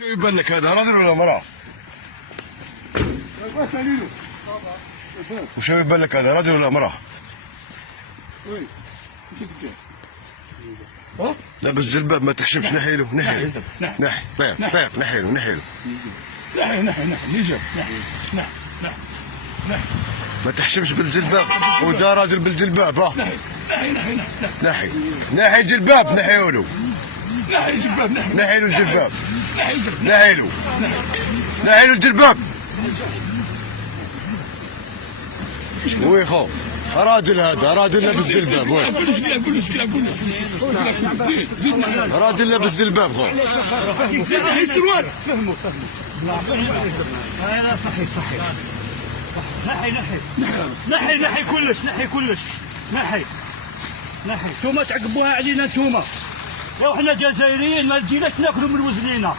شو يبان لك هذا راجل ولا مرأة؟ وشو يبان لك هذا راجل ولا مرأة؟ لابس جلباب ما تحشمش نحيله نحي نحي طيب طيب نحيله نحيله نحي نجم نحي ما تحشمش بالجلباب ودا راجل بالجلباب ها نحي نحي جلباب نحيولو نحي جلباب نحيلو الجلباب نحيله نحيلو الجلباب وي خو راجل هذا راجل لابس جلباب وي راجل لابس جلباب خو زيد نحي السروال نحي كلش نحي نتوما تعقبوها علينا نتوما. لو احنا جزائريين ما تجيناش ناكلوا من وزنينا.